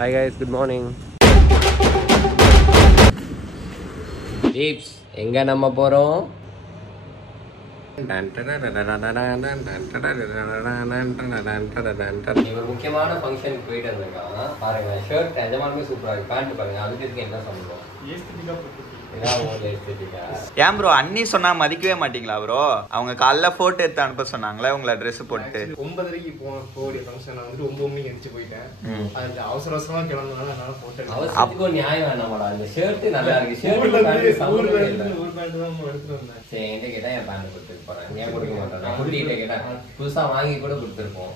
Hi guys, good morning. Deeps, எங்க நம்ம போறோம்? ஒரு முக்கியமான ஃபங்க்ஷனுக்கு போயிட்டு வந்திருக்கான். பாருங்க, ஷர்ட் நிஜமாலுமே சூப்பரா இருக்கு. பேண்ட் பாருங்க, அதுக்கு என்ன சொல்லணும்? ஏன் ப்ரோ அண்ணி சொன்னா மதிக்கவே மாட்டீங்களா ப்ரோ? அவங்க காலைல போட்டோ எடுத்து அனுப்ப சொன்னாங்களே உங்களை ட்ரெஸ் போட்டு. 9:30 போடிய ஃபங்க்ஷன் வந்துட்டு 9 மணிக்கு எந்திரிச்சு போயிட்டேன். அது அவசரமா கிளம்புனால என்னால போட்டேன். அவசரத்துக்கு நியாயம் வேணாமாடா? இந்த ஷர்ட் நல்லா இருக்கு. ஷர்ட் ஒரு பேண்ட் தான் எடுத்துட்டு வந்தேன். சரி, என்கிட்ட கேட்டா என் பேண்ட் கொடுத்துட்டு போறேன். ஏன் கொடுக்க மாட்டேன்? நான் குட்டிகிட்ட கேட்டேன், புதுசா வாங்கி கூட கொடுத்துருப்போம்.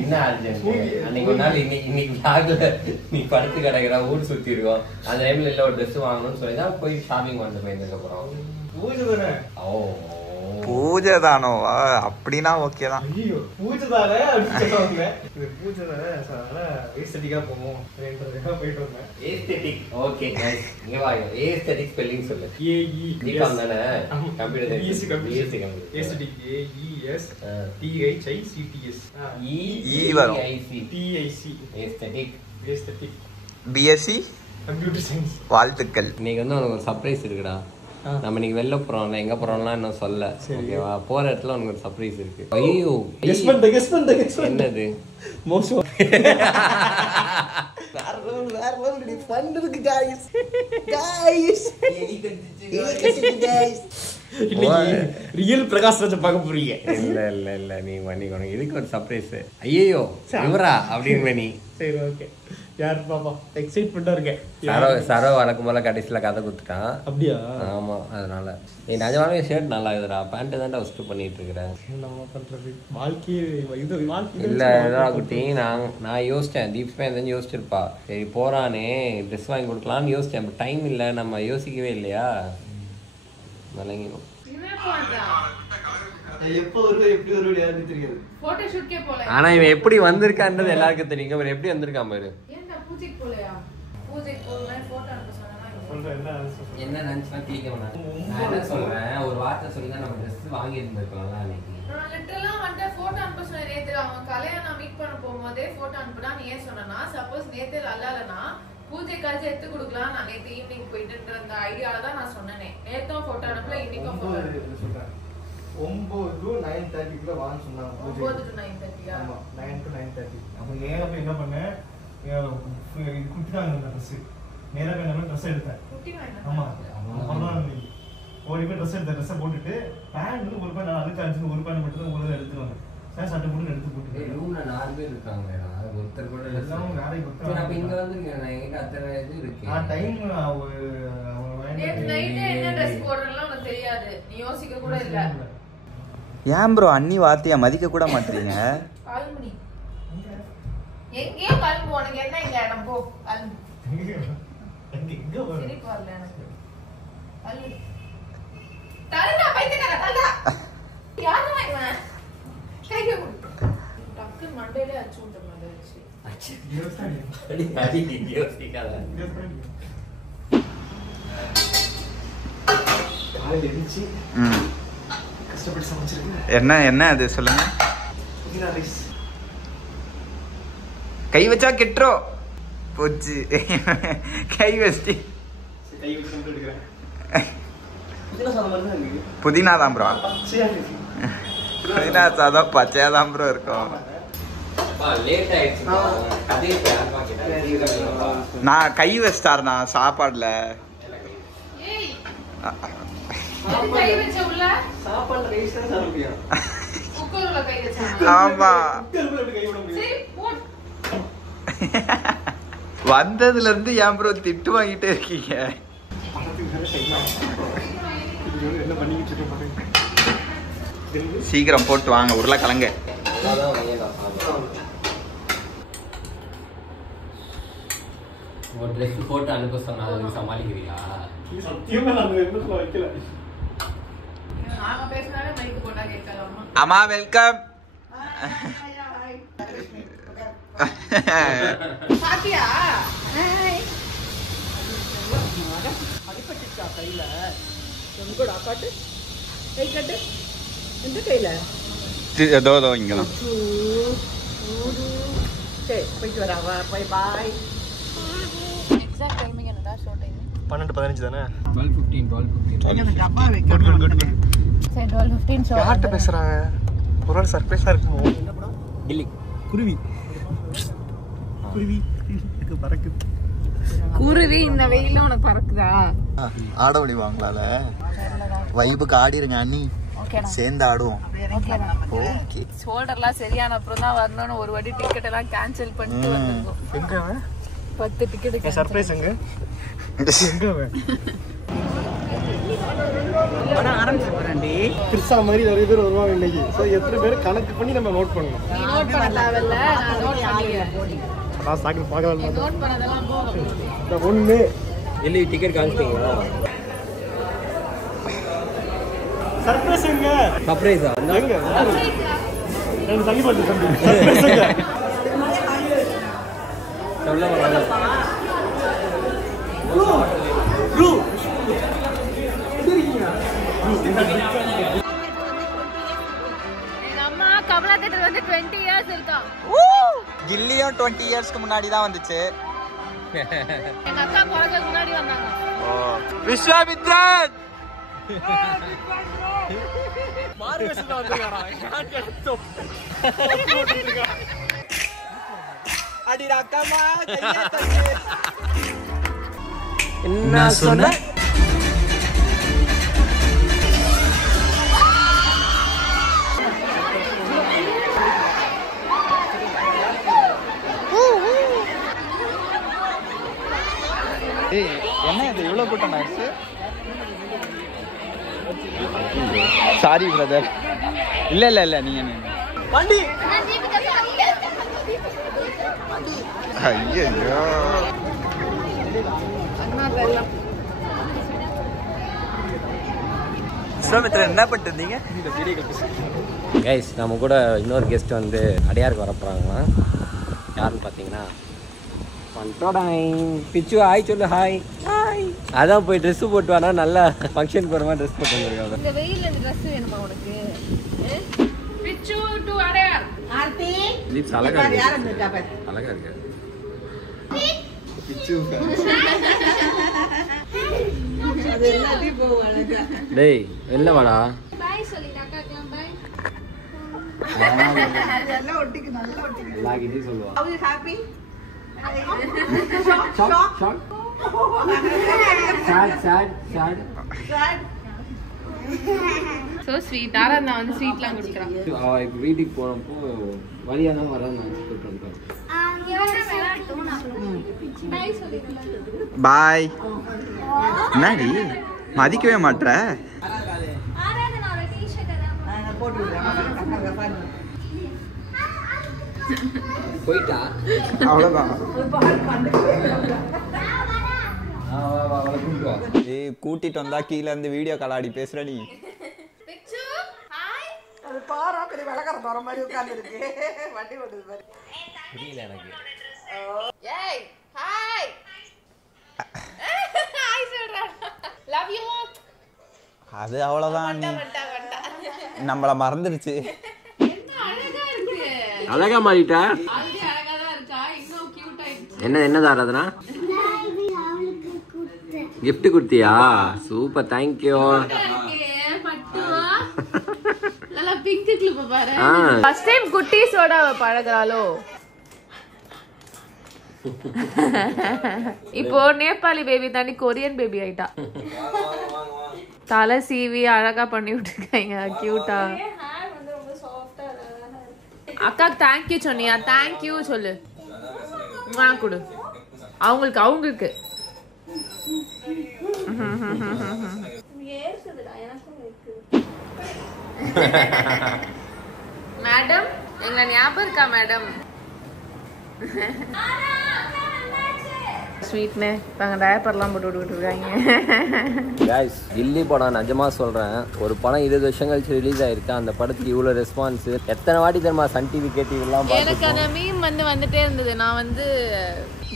என்ன அர்ஜென்ட்? அன்னைக்கு ஒரு நாள் இன்னைக்கு பேக்ல நீ படுத்து கிடக்குற, ஊர் சுத்தி இருக்கோம். அந்த டைம்ல இல்ல ஒரு ட்ரெஸ் வாங்கணும்னு சொல்லிதான் போய் ஷாப்பிங் பண்ணிட்டு போயிருந்துக்க போறோம். பூஜை தானே? பூஜை தானோ? அப்படின்னா ஓகே தான். பூஜை தானே அப்படின்னு பூஜை தானே ஏஸ்தட்டிக்கா போவோம் போயிட்டு வந்தேன். ஏஸ்தெட்டிக். ஓகே गाइस, இங்க வாங்க. ஏஸ்தெட்டிக் ஸ்பெல்லிங் சொல்லு. ஏஇ தீபம் தானே? கம்ப்யூட்டர் ஈஸி கம்ப்யூட்டர். ஏஸ்தட்டிக் ஏஇஎஸ் டிஹெச்ஐசிடிஎஸ் வரும். TIC aesthetic. Aesthetic BSc computer science. வாழ்த்துக்கள். இன்னைக்கு வந்து உனக்கு ஒரு சர்ப்ரைஸ் இருக்குடா. நம்ம இன்னைக்கு வெளில போறோம்ல, எங்க போறோம்லாம் இன்னும் சொல்ல. ஓகேவா? போற இடத்துல உனக்கு ஒரு சர்ப்ரைஸ் இருக்கு. ஐயோ, கெஸ் பண்ணு. என்னது? மோசம். ரியல் பிரகாஷ் ராஜ் பார்க்க போறீங்க? இல்ல நீ பண்ணிக்கணும். இதுக்கு ஒரு சர்ப்ரைஸ். ஐயோ இவரா அப்படின்னு நீ. சரி, ஓகே. யார் பாப்பா? எக்ஸைட்மெண்டா இருக்கேன். சரோ வழக்கம் போல கடைசியில கதை குடுத்துட்டான். அப்படியா? ஆமா, அதனால நீ நிஜமாவே ஷர்ட் நல்லா இருக்குடா. பேண்ட் தான்டா ஃபர்ஸ்ட் பண்ணிட்டு இருக்கிறேன். என்ன பண்றது? வாழ்க்கை இது வாழ்க்கை இல்ல ஏதாவது குட்டி. நான் யோசிச்சேன், தீப்ஸ் பையன் யோசிச்சிருப்பா. சரி போறானே ட்ரெஸ் வாங்கி கொடுக்கலாம்னு யோசிச்சேன். பட் டைம் இல்லை, நம்ம யோசிக்கவே இல்லையா? விளங்கிடும். ஆனா இவன் எப்படி வந்திருக்கான்றது எல்லாருக்கும் தெரியும். இவன் எப்படி வந்திருக்கான் பாரு. என்ன நினைச்சுனா கிளிக்க வேணாம். நான் என்ன சொல்றேன், ஒரு வார்த்தை சொல்லிதான் நம்ம ட்ரெஸ் வாங்கி இருந்திருக்கோம்ல அன்னைக்கு. நான் லிட்டரலா வந்து போட்டோ அனுப்ப சொன்னேன். நேத்து அவன் கல்யாணம் மீட் பண்ண போகும்போதே போட்டோ அனுப்புனா நீ ஏன் சொன்னா, சப்போஸ் நேத்து நல்லாலனா பூஜைக்காச்சும் எடுத்து கொடுக்கலாம். நான் நேத்து ஈவினிங் போயிட்டு அந்த ஐடியால தான் நான் சொன்னேனே. நேத்தும் போட்டோ அனுப்பல, இன்னைக்கும் போட்டோ சொல்றேன். 9 to 9:30 வாங்க சொன்னாங்க. 9 to 9:30. ஆமா, 9 to 9:30. அப்ப நேரா போய் என்ன பண்ணேன், குட்டிட்டாங்க அந்த ட்ரெஸ். நேரா போய் நான் ட்ரெஸ் எடுத்தேன். குட்டிங்க. ஆமா, அப்புறம் ஓடி போய் ட்ரெஸ் எடுத்தேன். ட்ரெஸ் போட்டுட்டு பேண்ட் ஒரு பேண்ட் அதுக்கு அடிச்சு ஒரு பேண்ட் மட்டும் தான் ஒரு எடுத்து வந்தேன். சார் சட்டை போட்டு எடுத்து போட்டு ரூம்ல 4 பேர் இருக்காங்க. ஒருத்தர் கூட எல்லாம் வேலைக்கு போட்டு அப்ப இங்க வந்து நான் எங்க அத்தனை இது இருக்கு. நான் டைம் நேத்து நைட்டே என்ன ட்ரெஸ் போடுறேன்னு உனக்கு தெரியாது. நீ யோசிக்க கூட இல்ல. ஏன் ப்ரோ அண்ணி வார்த்தையை மதிக்க கூட மாட்டீங்க? கால்மணி எங்கேயோ கிளம்பு. உனக்கு என்ன இங்க இடம்? போ கிளம்பு. சிரிப்பு வரல எனக்கு. கிளம்பு. தரடா பைத்தியக்கார தரடா. யாருமா இவன்? கையை கொடு. டக்கு மண்டையில அடிச்சு விட்ட மாதிரி இருந்துச்சு. அடி யோசிக்காத. காலையில எழுந்துச்சு கஷ்டப்பட்டு சமைச்சிருக்கேன். என்ன அது சொல்லுங்க. புதினா ரைஸ். கை வச்சா கெட்டுறோ போச்சு. கை வச்சு எடுக்கிறேன். புதினா சாதம் மாதிரி தான் இருக்கு. புதினா தான் ப்ரோ. பச்சையா இருக்கு. புதினா சாதம் பச்சையா தான் ப்ரோ இருக்கும். லேட் ஆயிடுச்சு. அதே பேர் நான் கை வச்சிட்டார் நான் சாப்பாடுல. ஏய் கை வச்ச உள்ள சாப்பாடு ரைஸ் தான் சாப்பிடுறியா? குக்கர்ல கை வச்சா? ஆமா. குக்கர்ல எப்படி கை விட முடியும்? சரி போட். வந்ததுல இருந்து ஏன் ப்ரோ திட்டு வாங்கிட்டே இருக்கீங்க? என்ன பண்ணிக்கிட்டு இருக்க பாருங்க. சீக்கிரம் போட்டு வாங்க உருளைக்கிழங்கு. ஒரு ட்ரெஸ் போட்டு அனுப்ப சொன்னா சமாளிக்கிறீங்களா? சத்தியமா நான் என்ன வைக்கல. நாம பேசினாலே மைக் போட்டா கேட்கலாமா? அம்மா வெல்கம். பாத்தியா? அடிபட்டுச்சா கையில? எங்கடா காட்டு? கை காட்டு. எந்த கையில? இதோ இங்கதான். சரி போயிட்டு வரா பை பாய். எக்ஸாக்ட் டைமிங் என்னடா ஷோ டைம் 12:15 தானே? 12:15 டப்பா வைக்க. குட் சரி 12:15 ஷோ. யார்கிட்ட பேசுறாங்க? ஒரு சர்ப்ரைஸா இருக்குமோ? கில்லி குருவி பறக்குது. குருவி இந்த வெயில்ல உனக்கு பறக்குதா? ஆட முடிவாங்களால வைபுக்கு ஆடிருங்க அண்ணி. சேர்ந்து ஆடுவோம். ஓகே. ஷோல்டர்லாம் சரியான அப்புறம் தான் வரணும்னு ஒரு வாட்டி டிக்கெட் எல்லாம் கேன்சல் பண்ணிட்டு வந்திருக்கோம். எங்க அவன்? 10 டிக்கெட் சர்ப்ரைஸ் எங்க? எங்க அவன்? படம் ஆரம்பிச்சு போறேன்டி. கிறிஸ்தா மாதிரி நிறைய பேர் வருவாங்க இன்னைக்கு. சோ எத்தனை பேர் கணக்கு பண்ணி நம்ம நோட் பண்ணணும். நீ நோட் பண்ண தேவையில்ல, நான் நோட் பண்ணிக்கிறேன். நான் சாக்கு பார்க்கலாம். நீ நோட் பண்ணதெல்லாம் போதும். இந்த ஒண்ணு இல்ல டிக்கெட் காமிச்சிட்டீங்களா? சர்ப்ரைஸ் எங்க? சர்ப்ரைஸா? எங்க? நான் தள்ளி போட்டு சொன்னேன். சர்ப்ரைஸ் எங்க? சொல்ல வரல. ப்ளூ எங்க அம்மா கமலா தேட்டர் வந்து 20 இயர்ஸ் இருக்கா. கில்லியும் 20 இயர்ஸ்க்கு முன்னாடி தான் வந்துச்சு. எங்க அக்கா பிறகு முன்னாடி வந்தாங்க. விஸ்வாமித்ரன் மார்வேஷன் வந்தாரா? நான் கேட்டோம். அடி ரக்கமா என்ன சொன்ன? என்ன இது இவ்வளவு கூட்டம் ஆயிடுச்சு? Sorry brother. இல்ல நீங்க வண்டி ஐயோ விஸ்வாமித்ரன் என்ன பண்ணிட்டு இருந்தீங்க? கைஸ் நம்ம கூட இன்னொரு கெஸ்ட் வந்து அடையாருக்கு வரப்போறாங்களா? யாருன்னு பார்த்தீங்கன்னா பிச்சு ஹாய் சொல்லு. Hi hi. அதான் போய் ட்ரெஸ் போட்டு வானா நல்லா ஃபங்க்ஷன் போகிற மாதிரி ட்ரெஸ் போட்டு வந்துருக்காங்க. இந்த வெயில்ல இந்த ட்ரெஸ் வேணுமா உனக்கு? பிச்சு டு அடையார். ஆர்த்தி லிப்ஸ் அழகா யார் இருக்கு. வந்திருக்கா பாரு. அழகா இருக்கு. பிச்சு அது எல்லாத்தையும் போகும் அழகா. டேய் வெளில வாடா. பை சொல்லிடு அக்காக்கலாம் பை. அதெல்லாம் ஒட்டிக்கு நல்லா ஒட்டிக்கு. எல்லா கிட்டயும் சொல்லுவா. Are you happy? So sweet. Aradhana வந்து ஸ்வீட்லாம் குடிக்கறான். அவ இப்ப வீட்டுக்கு போறப்போ வழியா தான் வரேன் நான் கூப்பிட்டு வந்துட்டேன். பை சொல்லிடு. பாய். என்னடி மதிக்கவே மாட்ற? ஆராதனாவோட டீ-ஷர்ட் நான் போட்டு விடுறேன். பாருங்க. போய்டா அவ்வளவுதான். அவளை கூப்பிட்டு வா. ஏய் கூட்டிட்டு வந்தா கீழ இருந்து வீடியோ கால் பேசுறடி. பிச்சு ஹாய். அது பாரா பெரிய விளக்கற தர மாதிரி உட்கார்ந்திருக்கு. வண்டி ஓடுது பாரு. புரியல எனக்கு. ஏய் ஹாய். ஹாய் சொல்றா. Love you. அது அவ்வளவுதான் நீ. வண்டா. நம்மள மறந்துருச்சு. என்ன அழகா இருக்கு. அழகா மாறிட்டா? ஆல்ரெடி அழகா தான் இருக்கா. இன்னும் கியூட் ஆயிடுச்சு. என்ன ஆராதனா? gift கொடுத்தியா? Super thank you. பட்டுவா. நல்லா பிங்க் கிளிப் பாரு. ஃபர்ஸ்ட் டைம் குட்டீஸோட பழகுறாளோ? இப்போ நேபாளி பேபி தாண்டி கொரியன் பேபி ஆயிட்டா. தலை சீவி அழகா பண்ணி விட்டுருக்காங்க கியூட்டா. அக்காக்கு தேங்க்யூ சொன்னியா? தேங்க்யூ சொல்லு. கொடு அவங்களுக்கு. மேடம் எங்களை ஞாபகம் இருக்கா மேடம்? ஸ்வீட்னு இப்போ அங்கே டயப்பர்லாம் போட்டு விட்டுருக்காங்க. கைஸ் கில்லி படம் நிஜமா சொல்றேன், ஒரு படம் 20 வருஷம் கழிச்சு ரிலீஸ் ஆயிருக்கு. அந்த படத்துக்கு இவ்வளவு ரெஸ்பான்ஸ் எத்தனை வாட்டி தெரியுமா? சன் டிவி கேடிவி எல்லாம் எனக்கு அந்த மீம் வந்துட்டே இருந்தது. நான் வந்து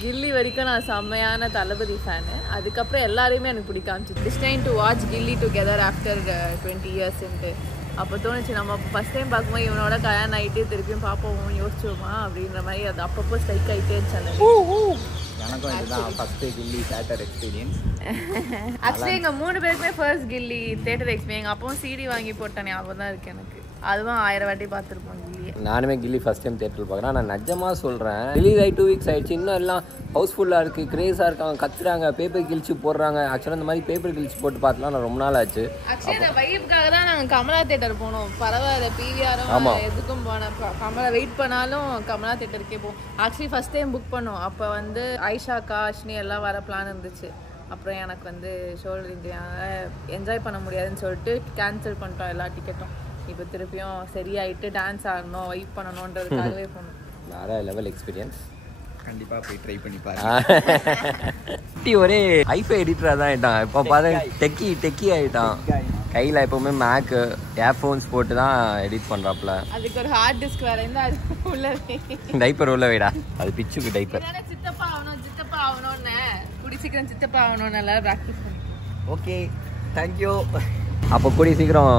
கில்லி வரைக்கும் நான் செம்மையான தளபதி ஃபேனு. அதுக்கப்புறம் எல்லாரையுமே எனக்கு பிடிக்க ஆரம்பிச்சு. Destined to watch Ghilli together after 20 இயர்ஸ்ன்ட்டு அப்போ தோணுச்சு நம்ம ஃபர்ஸ்ட் டைம் பார்க்கும்போது இவனோட கல்யாணம் ஆகிட்டு திருப்பியும் பார்ப்போம் யோசிச்சோமா அப்படின்ற மாதிரி அது அப்பப்போ ஸ்ட்ரைக் ஆகிட்டே இருந்துச்சு. எனக்கும் இதுதான் ஃபர்ஸ்ட் கில்லி தியேட்டர் எக்ஸ்பீரியன்ஸ். ஆக்சுவலி எங்கள் 3 பேருக்குமே ஃபர்ஸ்ட் கில்லி தியேட்டர் எக்ஸ்பீரியன்ஸ். எங்கள் அப்பவும் சிடி வாங்கி போட்டேன் ஞாபகம் தான் இருக்குது எனக்கு. அதுவும் 1000 வாட்டி பார்த்துருப்போம் கில்லியை. நானுமே கில்லி ஃபர்ஸ்ட் டைம் தேட்டரில் பார்க்குறேன். நான் நிஜமாக சொல்கிறேன், ரிலீஸ் ஆகி 2 வீக்ஸ் ஆகிடுச்சு, இன்னும் எல்லாம் ஹவுஸ்ஃபுல்லாக இருக்குது, க்ரேஸாக இருக்காங்க, கத்துறாங்க, பேப்பர் கிழிச்சு போடுறாங்க. ஆக்சுவலாக இந்த மாதிரி பேப்பர் கிழிச்சு போட்டு பார்த்துலாம் நான் ரொம்ப நாள் ஆச்சு. ஆக்சுவலி அந்த வைப்புக்காக தான் நாங்கள் கமலா தேட்டர் போனோம். பரவாயில்ல, பிவிஆரும் எதுக்கும் போனோம். கமலா வெயிட் பண்ணாலும் கமலா தேட்டருக்கே போவோம். ஆக்சுவலி ஃபர்ஸ்ட் டைம் புக் பண்ணோம். அப்போ வந்து ஐஷா காஷ்னி எல்லாம் வர பிளான் இருந்துச்சு. அப்புறம் எனக்கு வந்து ஷோல்டர் இன்ஜுரியால என்ஜாய் பண்ண முடியாதுன்னு சொல்லிட்டு கேன்சல் பண்ணிட்டோம் எல்லா டிக்கெட்டும். இப்போ திருப்பியும் சரியாயிட்டு டான்ஸ் ஆடணும், வெயிட் பண்ணணுன்றதுக்காகவே போகணும். வேற லெவல் எக்ஸ்பீரியன்ஸ். கண்டிப்பாக போய் ட்ரை பண்ணி பாருங்க. ஒரே ஐஃபை எடிட்டராக தான் ஆகிட்டான். இப்போ பார்த்தா டெக்கி ஆகிட்டான். கையில் எப்போவுமே மேக்கு ஏர்ஃபோன்ஸ் போட்டு தான் எடிட் பண்ணுறாப்புல. அதுக்கு ஒரு ஹார்ட் டிஸ்க் வேற இருந்தா அது உள்ள டைப்பர் உள்ள வைடா. அது பிச்சுக்கு டைப்பர். சித்தப்பா ஆகணும்னு கூடி சீக்கிரம் சித்தப்பா ஆகணும்னு எல்லாம் ப்ராக்டிஸ் பண்ணி. Okay, thank you. அப்போ கூடிய சீக்கிரம்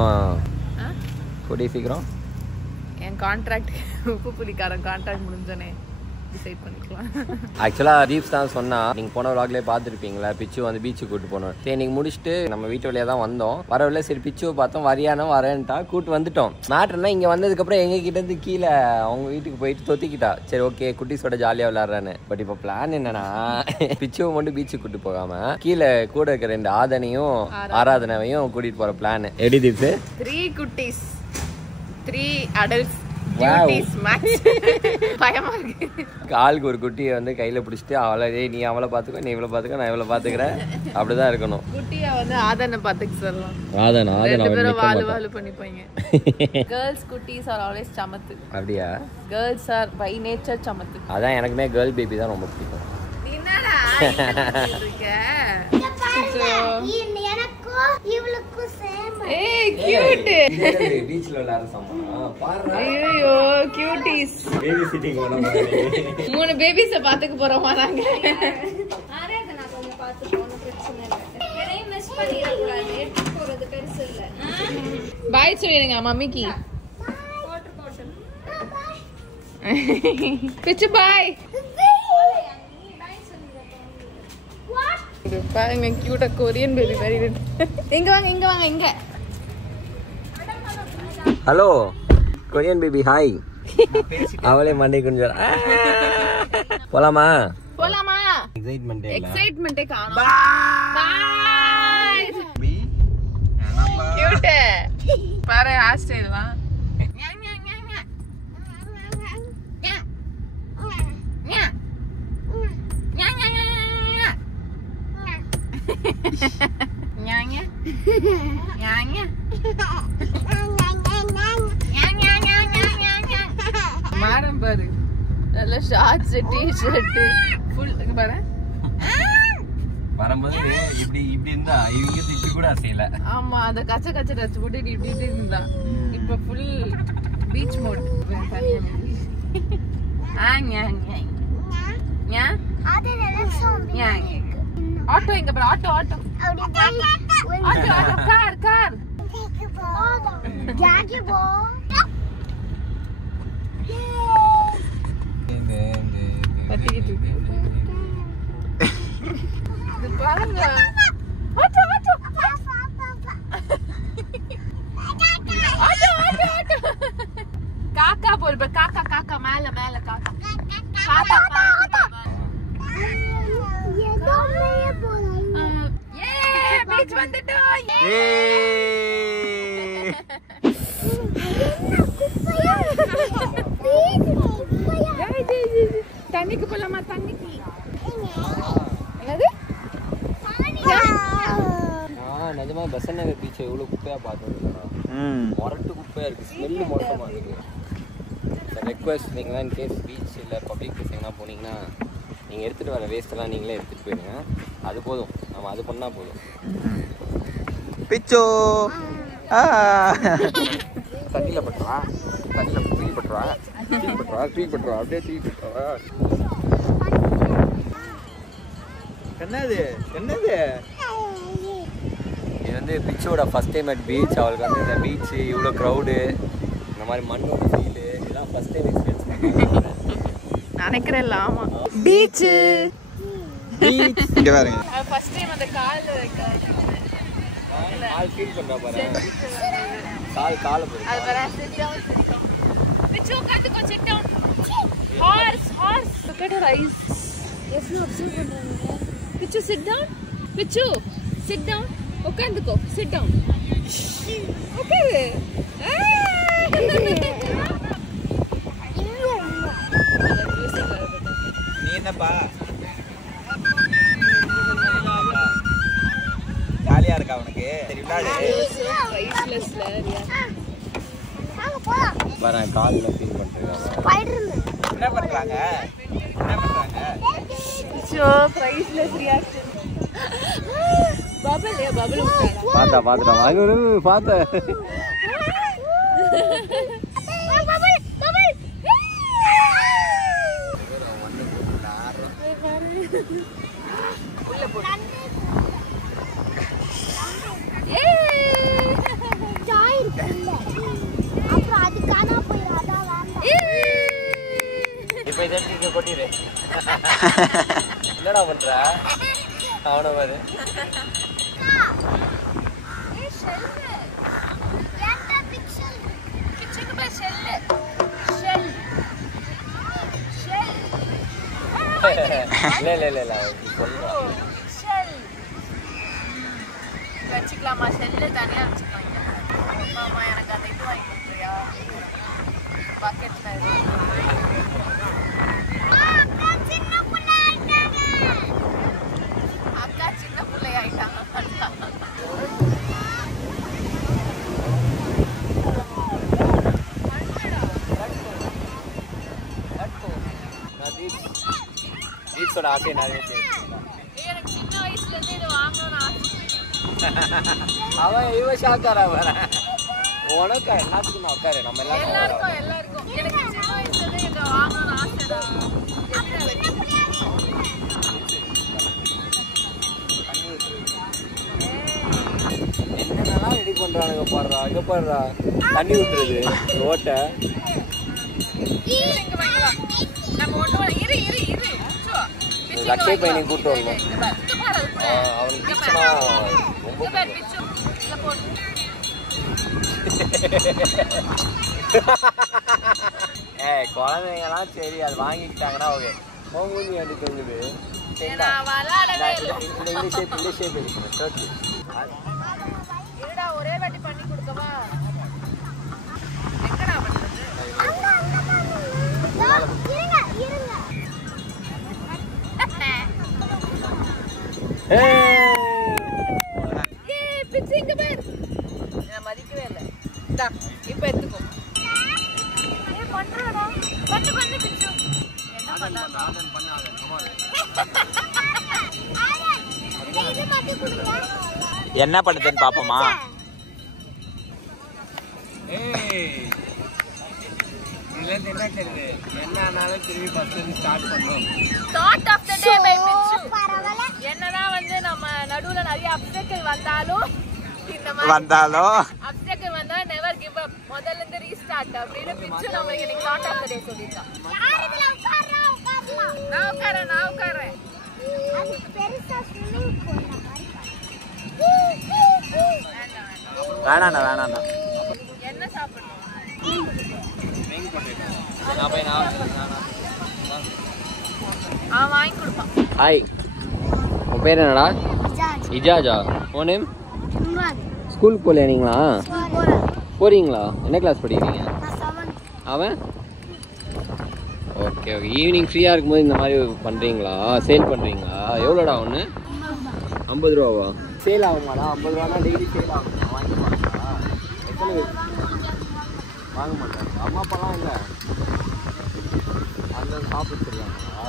என் கான்ட்ராக்ட் உப்பு புலிக்காரன் கான்ட்ராக்ட் முடிஞ்சோன்னே டிசைட் பண்ணிக்கலாம். ஆக்சுவலாக ரீப்ஸ் தான் சொன்னா, நீங்கள் போன விளாக்லேயே பார்த்துருப்பீங்களா, பிச்சு வந்து பீச்சுக்கு கூப்பிட்டு போனோம். சரி நீங்கள் முடிச்சுட்டு நம்ம வீட்டு வழியாக தான் வந்தோம். வரவில்லை, சரி பிச்சுவை பார்த்தோம், வரேன்ட்டா கூப்பிட்டு வந்துட்டோம். மேட்ருனா இங்கே வந்ததுக்கப்புறம் எங்ககிட்ட இருந்து கீழே அவங்க வீட்டுக்கு போயிட்டு தொத்திக்கிட்டா. சரி ஓகே குட்டீஸோட ஜாலியாக விளாட்றான்னு. பட் இப்போ பிளான் என்னன்னா, பிச்சுவை மட்டும் பீச்சுக்கு கூப்பிட்டு போகாம கீழே கூட இருக்க 2 ஆதனையும் ஆராதனாவையும் கூட்டிகிட்டு போகிற பிளான். எப்படி தீப்ஸ்? 3 குட்டீஸ் 3 அடல்ட்ஸ். ஆளுக்கு ஒரு குட்டியை வந்து கையில பிடிச்சிட்டு அவளை நீ அவளை பாத்துக்கோ, நீ இவளை பாத்துக்கோ, நான் இவளை பாத்துக்கிறேன், அப்படிதான் இருக்கணும். குட்டியா வந்து ஆதனை பாத்துக்க சொல்லலாம். ஆதனா வாலு பண்ணிப்பாங்க. கேர்ள்ஸ் குட்டீஸ் ஆர் ஆல்வேஸ் சமத்து. அப்படியா? கேர்ள்ஸ் ஆர் பை நேச்சர் சமத்து. அதான் எனக்குமே கேர்ள் பேபி தான் ரொம்ப பிடிக்கும். என்னடா இருக்க? இவளுக்கு சேம். ஏய் கியூட். பீச்ல விளையாடுற சம்பளம் பாரு. ஐயோ கியூட்டீஸ். பேபி சிட்டிங் பண்ண போறீங்க. 3 பேபிஸ பாத்துக்க போறோமா நாங்க? ஆரேத நான் கொஞ்சம் பாத்து போன பிரச்சனை இல்ல. என்னைய மிஸ் பண்ணிர கூடாது. எடுத்து போறது பெருசு இல்ல. பை சொல்லுங்க மம்மிக்கு. Water bottle. பிச்சு பை. பாருங்க கியூட்டா கொரியன் பேபி மாதிரி இருக்கு. இங்க வாங்க. Hello Korean baby hi. அவளே மண்டை கொஞ்சம் போலாமா? எக்ஸைட்மென்ட்டே காணோம். பை. கியூட். பாரு ஹேர் ஸ்டைல்லாம். மாடம் பாரு, நல்ல ஷார்ட்ஸ் டி-ஷர்ட் ஃபுல் பாரு. வரும்போது இப்படி இருந்தா இவங்க இப்படி கூட அசையல. ஆமா, அந்த கச்ச ட்ரெஸ் போட்டு இப்படி இருந்தா. இப்ப ஃபுல் பீச் மோட். ஆட்டோ எங்க பாரு, ஆட்டோ கார் பத்திக்கிட்டு இது பாருங்க. ஆட்டோ காக்கா போல் காக்கா மேல காக்கா பீச் வந்துட்டோம். தண்ணிக்கு போலாமா? தண்ணிக்கு என்னது? நிஜமா பெசன்ட் நகர் பீச் எவ்வளவு குப்பையா பார்த்தது. மொரட்டு குப்பையா இருக்கு, ஸ்மெல்லு மொட்டமா இருக்கு. ரெக்வஸ்ட், நீங்க கேஸ் பீச் இல்லை பப்ளிக் பிளேஸ் எங்கன்னா போனீங்கன்னா நீங்கள் எடுத்துகிட்டு வர வேஸ்ட்டெல்லாம் நீங்களே எடுத்துகிட்டு போயிடுங்க. அது போதும், நம்ம அது பண்ணால் போதும். பிச்சோ தண்ணியில் பட்டுவா, தண்ணியில் தூக்கி பட்டுவா, அப்படியே தூக்கி பட்டுவா. என்னது இது வந்து பிச்சோட ஃபர்ஸ்ட் டைம் அட் பீச். அவளுக்கு வந்து இந்த பீச் இவ்வளோ க்ரௌடு இந்த மாதிரி மண்ணோட ஃபீலு இதெல்லாம் ஃபர்ஸ்ட் டைம் எக்ஸ்பீரியன்ஸ் நினைக்கிறேன். ஆமா பீச் இங்க பாருங்க. ஃபர்ஸ்ட் டைம் அந்த கால் ஃபீல் பண்ணுறா பாரு. காலை போய் அது பாரு. sit down. பிச்சு உட்காந்துக்கோ. sit down. horse look at her eyes. எவ்வளவு அப்சர்வ் பண்றாங்க. பிச்சு sit down. பிச்சு sit down. உட்காந்துக்கோ. sit down. Okay. நீ என்னப்பா ஜாலியா இருக்கா உனக்கு? சரி விளையாடு. வரேன். காலில் ஃபீல் பண்ணுறாங்க. என்ன பண்றாங்க? பார்த்தா பார்த்தேன். இப்போ இதை கொட்டிடு. என்னடா பண்ற? அவனை பாரு. இல்ல வச்சுக்கலாமா? செல்லு தனியா வச்சுக்கலாம். அம்மா எனக்கு அந்த இது வாங்கி கொடுக்குறியா? பக்கெட்ல அக்கா சின்ன பிள்ளை ஆயிட்டாங்க. பீச்சோட ஆசை நிறைய எனக்கு சின்ன வயசுல இருந்து இது வாங்கணும்னு ஆசை. அவன் இவன் ஷாக்காரா வர. உனக்கா எல்லாத்துக்கும் நான் உட்காரு. நம்ம எல்லாருக்கும் எனக்கு சின்ன வயசுல இருந்து இதை வாங்கணும்னு ஆசைதான். என்னென்னலாம் ரெடி பண்றானுங்க பாடுறா. இங்க பாடுறா தண்ணி ஊத்துறது ஓட்டை. லட்சே பையனை கூட்டு வரணும். அவனுக்கு ரொம்ப குழந்தைங்கலாம் சரி அது வாங்கிக்கிட்டாங்கன்னா ஓகே. மூஞ்சி வந்து தொங்குது. ஒரே வாட்டி பண்ணி கொடுக்கவா? மதிக்கவே இல்லை. இப்ப எடுத்துக்கோ. என்ன பண்ணுதுன்னு பாப்போமா? என்னதான் வந்து நம்ம நடுவுல நிறைய அப்டேக்கள் வந்தாலும் அப்டேக்கள் வந்தா நெவர் கிவ் அப். முதல்ல இருந்து ரீஸ்டார்ட் அப்படின்னு பிச்சு நமக்கு இன்னைக்கு ஸ்டார்ட் ஆஃப் தி டே சொல்லிட்டான். நான் உட்காரேன். அது பெருசா ஸ்விமிங் பூல் வேணாண்ணா. என்ன சாப்பிடணும்? வாங்கி கொடுப்பான். ஹாய், உன் பேர் என்னடா? இஜாஜா. உன் நேம்? ஸ்கூலுக்கு போகலையா நீங்களா? போறீங்களா? என்ன கிளாஸ் படிக்கிறீங்க? அவன் ஓகே. ஈவினிங் ஃப்ரீயாக இருக்கும்போது இந்த மாதிரி பண்ணுறீங்களா? சேல் பண்ணுறீங்களா? எவ்வளோடா ஒன்று? 50 ரூபாவா? சேல் ஆகுமாடா? 50 ரூபானா டெய்லி சேல் ஆகுமா? வாங்கிப்பாங்களா? எத்தனை பேர் வாங்க மாட்டாங்க? அம்மா அப்பாலாம் இல்லை அந்த சாப்பிட்டு தெரியாங்களா?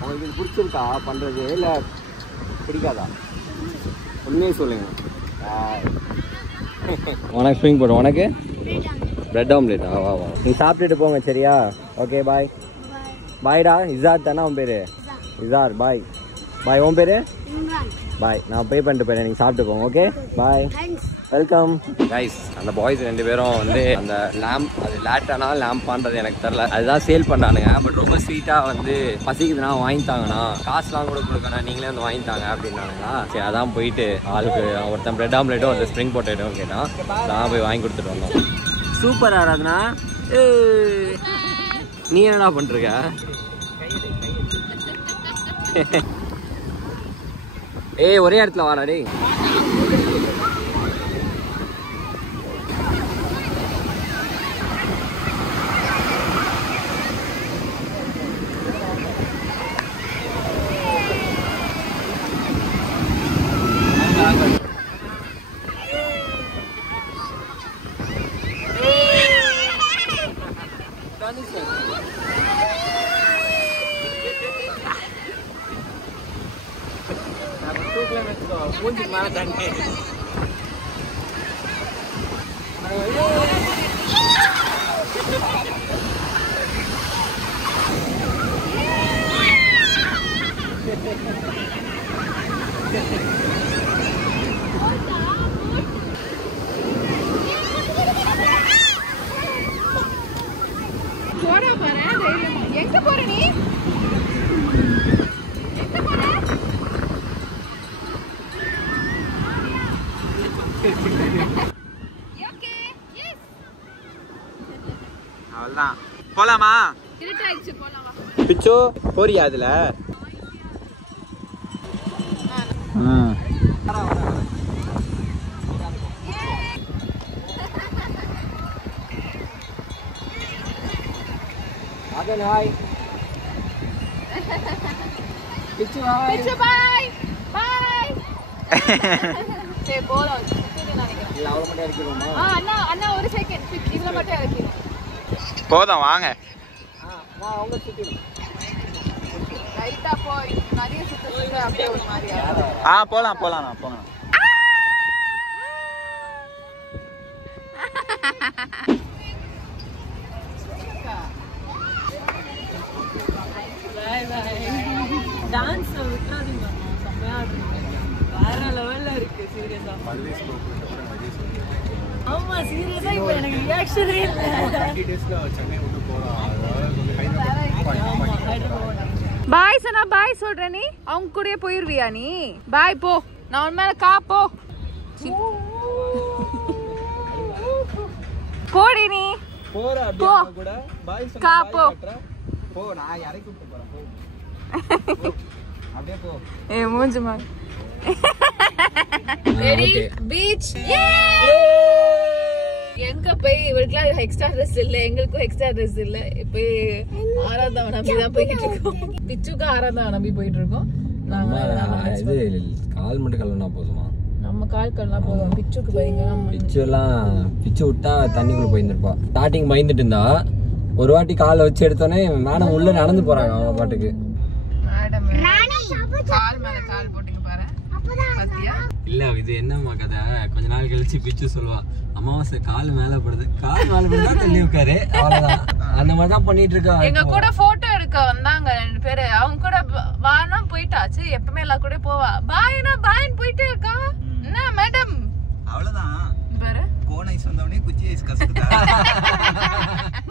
உங்களுக்கு இது பிடிச்சிருக்கா பண்ணுறது இல்லை பிடிக்காதா? உண்மையே சொல்லுங்க. உனக்கு ஸ்விங் போடும். உனக்கு பிரெட் ஆம்லேட்டா? வா நீ சாப்பிட்டுட்டு போங்க சரியா? Okay bye. பாய்டா. இசார் தானே உன் பேர்? இசார் பாய். உன் பேர்? பாய். நான் பே பண்ணிட்டு போறேன், நீங்க சாப்பிட்டு போங்க. Okay bye, welcome guys. அந்த பாய்ஸ் 2 பேரும் வந்து அந்த லேம்ப், அது லேட்டானா லேம்ப் பண்றது எனக்கு தெரியல, அதுதான் சேல் பண்ணானுங்க. பட் ரொம்ப ஸ்வீட்டா வந்து பசிக்குதுன்னா வாங்கித்தாங்கண்ணா, காசுலாம் கூட கொடுக்கணும், நீங்களே வந்து வாங்கித்தாங்க அப்படின்னானுங்களா. சரி அதான் போயிட்டு ஆளுக்கு ஒருத்தன் பிரெட் ஆம்லேட்டும் ஒருத்தர் ஸ்ப்ரிங் பொட்டேட்டோவும் கேட்டான். அதான் போய் வாங்கி கொடுத்துட்டு வந்தோம். சூப்பர் ஆராதனா, நீ என்னடா பண்றீங்க? ஏய் ஒரே இடத்துல வாடா டேய். எங்க போற நீ? அவ்வளவுதான், போலாமா? இருட்டாயிடுச்சு, போலாம் வா. பிச்சோ போறியா அதுல? ஹாய் பிச்சு, ஹாய் பிச்சு, பை பை. சரி போலாம், சுத்திட்டு நினைக்கிறேன். இல்ல அவள மட்டும் எடுக்கணுமா? அண்ணா அண்ணா ஒரு செகண்ட், இதுல மட்டும் இறக்கிடுங்க. போதும் வாங்க. நான் அவங்க சுத்திடுறேன். ரைட்டா போய் நிறைய சுத்த அப்படியே ஒரு மாதிரியா. போலாம் போலாம், நான் போலாம். டான்ஸ் விட்டுறாதீங்க, செம்மையா இருக்கு, வேற லெவல்ல இருக்கு சீரியஸா. ஆமா சீரியஸா இப்போ எனக்கு ரியாக்ஷனே இல்ல. 20 டேஸ்ல சென்னை விட்டு போறோம். பாய் சனா, பாய் சொல்ற நீ அவங்க கூடயே போயிருவியா நீ? பாய் போ, நான் உன் மேல கா போ. போடி நீ போற போ கூட பாய் கா போ. போ, நான் இறக்கி விட்டு போறேன். போ அப்படியே போ. ஏ மூஞ்சி மா. Ready beach. எங்க போய் இவருக்குலாம் எக்ஸ்ட்ரா ட்ரெஸ் இல்ல, எங்களுக்கும் எக்ஸ்ட்ரா ட்ரெஸ் இல்ல. போய் ஆராதவ நம்பி தான் போயிட்டு இருக்கோம். பிச்சுக்கு ஆராதவ நம்பி போயிட்டு இருக்கோம். இது கால் மட்டும் கழுவினா போதுமா? நம்ம கால் கழுவினா போதும். பிச்சுக்கு பயங்கரம். பிச்சு விட்டா தண்ணிக்குள்ள போயிருந்திருப்பா. ஸ்டார்டிங் பயந்துட்டு இருந்தா, ஒரு வாட்டி காலை வச்சு எடுத்தோன்னே மேடம் உள்ள நடந்து போறாங்க அவங்க பாட்டுக்கு. மேடம் கால் மேல கால் போட்டுங்க பாரு. பாத்தியா? இல்ல இது என்னம்மா கதை, கொஞ்ச நாள் கழிச்சு பிச்சு சொல்லுவா, அமாவாசை கால் மேல படுது, கால் மேல படுதா தள்ளி உட்காரு, அவ்வளவுதான். அந்த மாதிரிதான் பண்ணிட்டு இருக்கா. எங்க கூட போட்டோ எடுக்க வந்தாங்க 2 பேரு, அவங்க கூட வானா போயிட்டாச்சு. எப்பவுமே எல்லாம் கூட போவா. பாய்னா பாய்னு போயிட்டே இருக்கா. என்ன மேடம் அவ்வளவுதான் பாரு, கோன் ஐஸ் வந்தவனே குச்சி ஐஸ் கசக்குதா.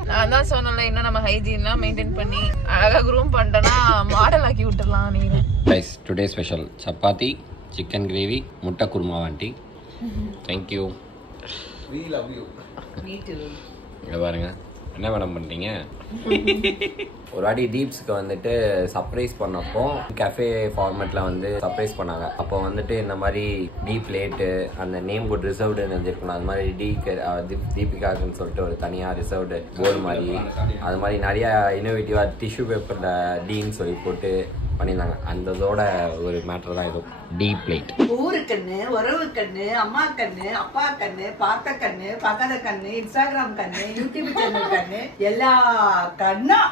நான் தான் சொன்னல, இன்னும் நம்ம ஹைஜீன்லாம் மெயின்டைன் பண்ணி அழகா குரூம் பண்ணிட்டோம்னா மாடல் ஆக்கி விட்டுறலாம். நீங்க guys today special chapati, chicken gravy, முட்டை kurma aunty. Thank you. We love you. Me too. இங்க பாருங்க என்ன மேடம் பண்றீங்க. ஒரு வாட்டி டீப்ஸ்க்கு வந்துட்டு சர்ப்ரைஸ் பண்ணப்போ கஃபே ஃபார்மேட்ல வந்து சர்ப்ரைஸ் பண்ணாங்க. அப்போ வந்துட்டு இந்த மாதிரி டீப் லேட்டு அந்த நேம் போர்டு ரிசர்வ்டுன்னு இருந்திருக்கணும். அது மாதிரி தீபிகாக்குன்னு சொல்லிட்டு ஒரு தனியாக ரிசர்வ்டு போர்டு மாதிரி, அது மாதிரி நிறைய இன்னோவேட்டிவா டிஷ்யூ பேப்பர்ல டீன்னு சொல்லி போட்டு பண்ணியிருந்தாங்க. அந்ததோட ஒரு மேட்டர் தான் இது. Deep late. ஊரு கண்ணு, உறவு கண்ணு, அம்மா கண்ணு, அப்பா கண்ணு, பார்த்த கண்ணு, பக்கத கண்ணு, இன்ஸ்டாகிராம் கண்ணு, யூடியூப் சேனல் கண்ணு, எல்லா கண்ணும்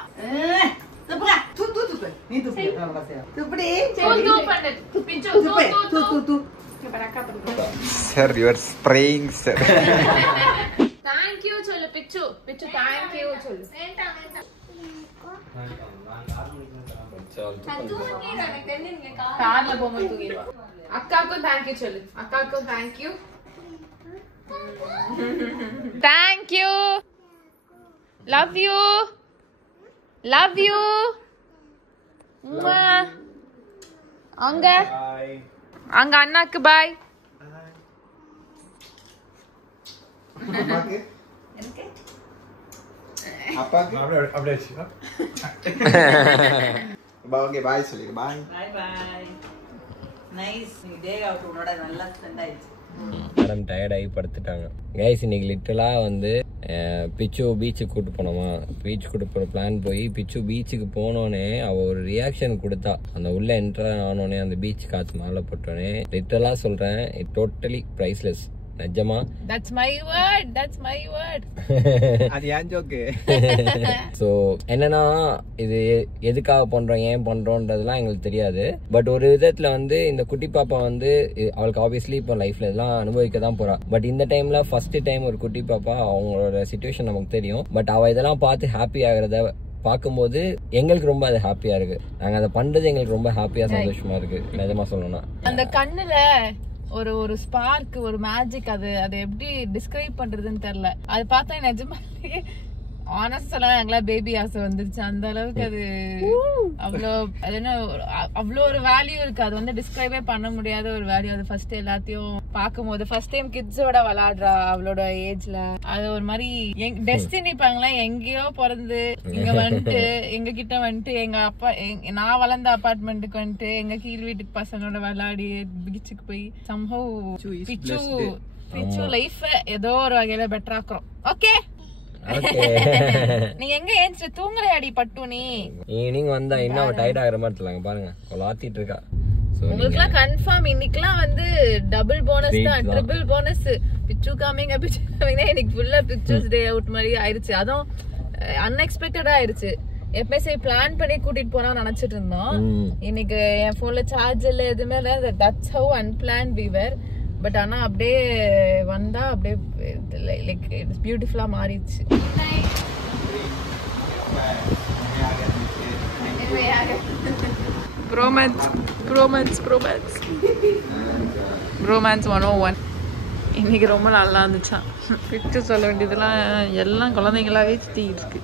Sir, you are spraying, sir. Thank you சொல்லு பிச்சு. பிச்சு thank you சொல்லு. கார்ல போகும்போது தூங்கிடுவா. அக்காவுக்கும் தேங்க்யூ சொல்லு. அக்காவுக்கும் thank you. Thank you. Love you. Love you. அங்க அங்க அண்ணாக்கு பாய். ஓகே பாய் சொல்லிடு. பாய் பாய் பாய். நைஸ். டே அவுட் உன்னோட நல்லா ஸ்பெண்ட் ஆயிடுச்சு. மேடம் டயர்ட் ஆகி படுத்துட்டாங்க. கைஸ் இன்னைக்கு லிட்டரலா வந்து பிச்சு பீச்சுக்கு கூட்டு போனோமா, பீச் கூட்டு போற பிளான் போய் பிச்சு பீச்சுக்கு போனோடனே அவ ஒரு ரியாக்ஷன் கொடுத்தா. அந்த உள்ள என்ட்ரு ஆனோடனே அந்த பீச் காத்து மேல போட்டோடனே லிட்டரலா சொல்றேன், இட் டோட்டலி பிரைஸ்லெஸ். நிஜமா That's my word. That's my word. அது ஏன் ஜோக்கு? ஸோ என்னன்னா இது எதுக்காக பண்றோம் ஏன் பண்றோம்ன்றதுலாம் எங்களுக்கு தெரியாது. பட் ஒரு விதத்துல வந்து இந்த குட்டி பாப்பா வந்து அவளுக்கு ஆப்வியஸ்லி இப்போ லைஃப்ல இதெல்லாம் அனுபவிக்க தான் போறா. பட் இந்த டைம்ல ஃபர்ஸ்ட் டைம் ஒரு குட்டி பாப்பா, அவங்களோட சிச்சுவேஷன் நமக்கு தெரியும். பட் அவ இதெல்லாம் பார்த்து ஹாப்பி ஆகுறத பார்க்கும்போது எங்களுக்கு ரொம்ப அது ஹாப்பியா இருக்கு. நாங்க அதை பண்றது எங்களுக்கு ரொம்ப ஹாப்பியா சந்தோஷமா இருக்கு. நிஜமா சொல்லணும்னா அந்த கண்ணுல ஒரு ஒரு ஸ்பார்க், ஒரு மேஜிக், அது எப்படி டிஸ்கிரைப் பண்றதுன்னு தெரியல. அது பார்த்தா நிஜமாலே ஆனஸ்டா எங்களா பேபி ஆசை வந்துருச்சு. அந்த அளவுக்கு அது அவ்வளோ ஒரு வேல்யூ இருக்கு. அது வந்து டிஸ்கிரைபே பண்ண முடியாத ஒரு வேல்யூ. அது ஃபர்ஸ்ட் எல்லாத்தையும் பார்க்கும்போது ஃபர்ஸ்ட் டைம் கிட்ஸோட விளையாடுறா அவளோட ஏஜ்ல. அது ஒரு மாதிரி டெஸ்டினி பாங்களா, எங்கேயோ பிறந்து இங்க வந்துட்டு எங்க கிட்ட வந்துட்டு எங்க அப்பா நான் வளர்ந்த அபார்ட்மெண்ட்டுக்கு வந்துட்டு எங்க கீழ் வீட்டுக்கு பசங்களோட விளையாடி பீச்சுக்கு போய் சம்ஹவ் பிச்சு லைஃப் ஏதோ ஒரு வகையில பெட்டர் ஆக்குறோம். ஓகே நீ எங்க ஏஞ்சி தூங்கலையாடி பட்டு? நீ ஈவினிங் வந்தா இன்னும் டைட் ஆகிற மாதிரி தெரியல. பாருங்க ஆத்திட்டு இருக்கா. உங்களுக்குலாம் கன்ஃபார்ம் இன்னைக்குலாம் வந்து டபுள் போனஸ் தான், ட்ரிபிள் போனஸ். பிச்சு காமிங்க இன்னைக்கு ஃபுல்லா பிக்சர்ஸ் டே அவுட் மாதிரி ஆயிருச்சு. அதுவும் அன்எக்ஸ்பெக்டடா ஆயிருச்சு. எப்பவுமே சரி பிளான் பண்ணி கூட்டிட்டு போனா நினைச்சிட்டு இருந்தோம். இன்னைக்கு என் போன்ல சார்ஜ் இல்ல, எதுவுமே இல்ல. That's how unplanned we were. But ஆனா அப்படியே வந்தா அப்படியே லைக் இட்ஸ் பியூட்டிஃபுல்லா மாறிடுச்சு. ப்ரோமேன்ஸ் 101 இன்னைக்கு ரொம்ப நல்லா இருந்துச்சான். பிக்சர் சொல்ல வேண்டியதெல்லாம் எல்லாம் குழந்தைங்களாவே சுத்திட்டு இருக்கு.